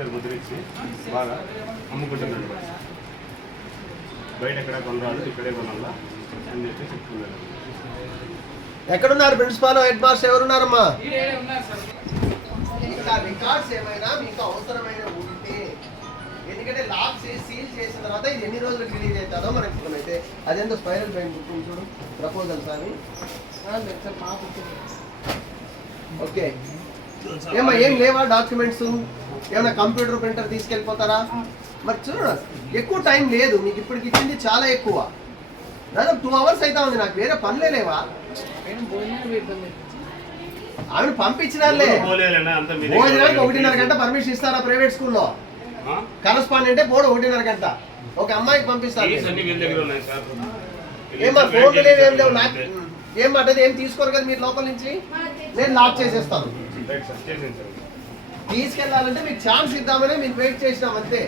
Software ముద్రించి బాగా అమ్ముకుంటున్నాను బయట ఎక్కడ కొనరాదు ఇక్కడే కొనాలా అని చెప్పి చెప్తున్నాను ఎక్కడున్నారు ప్రిన్సిపాల్? Head master ఎవరున్నారమ్మా? ఇంకా రికార్డ్స్ ఏమైనా? మీకు అవసరమైన ఉంటే. ఎందుకంటే లాక్ చేసి సీల్ చేసిన తర్వాత ఇది ఎన్ని రోజులకు రిలీజ్ అవుతుందో మనకి ఇప్పుడైతే అదేందో స్పైరల్ పెయింట్ బుక్ చూడు. ప్రపోజల్స్ అని ఓకే. ఏమా ఏం లేవా డాక్యుమెంట్స్? ఏమైనా కంప్యూటర్ ప్రింటర్ తీసుకెళ్ళిపోతారా? మరి చూడు ఎక్కువ టైం లేదు మీకు ఇప్పటికి ఇచ్చింది చాలా ఎక్కువ. దాదాపు టూ అవర్స్ అయితే ఉంది నాకు వేరే పనులే లేవా? ఆమెను పంపించినారులే. భోజనానికి ఒకటిన్నర గంట పర్మిషన్ ఇస్తారా ప్రైవేట్ స్కూల్లో కరస్పాండెంటే పోడు ఒకటిన్నర గంట. ఒక అమ్మాయికి పంపిస్తారు ఫీస్ అన్ని వీళ్ళ దగ్గర ఉన్నాయి సార్. ఏమా ఫోన్లు లేవు ఏం లేవు నాకు ఏం పడ్డది ఏం తీసుకోరు కదా మీరు లోపల నుంచి? నేను లాక్ చేసేస్తాను. తీసుకెళ్ళాలంటే మీకు ఛాన్స్ ఇద్దామనే మీకు వెయిట్ చేసినాం అంతే.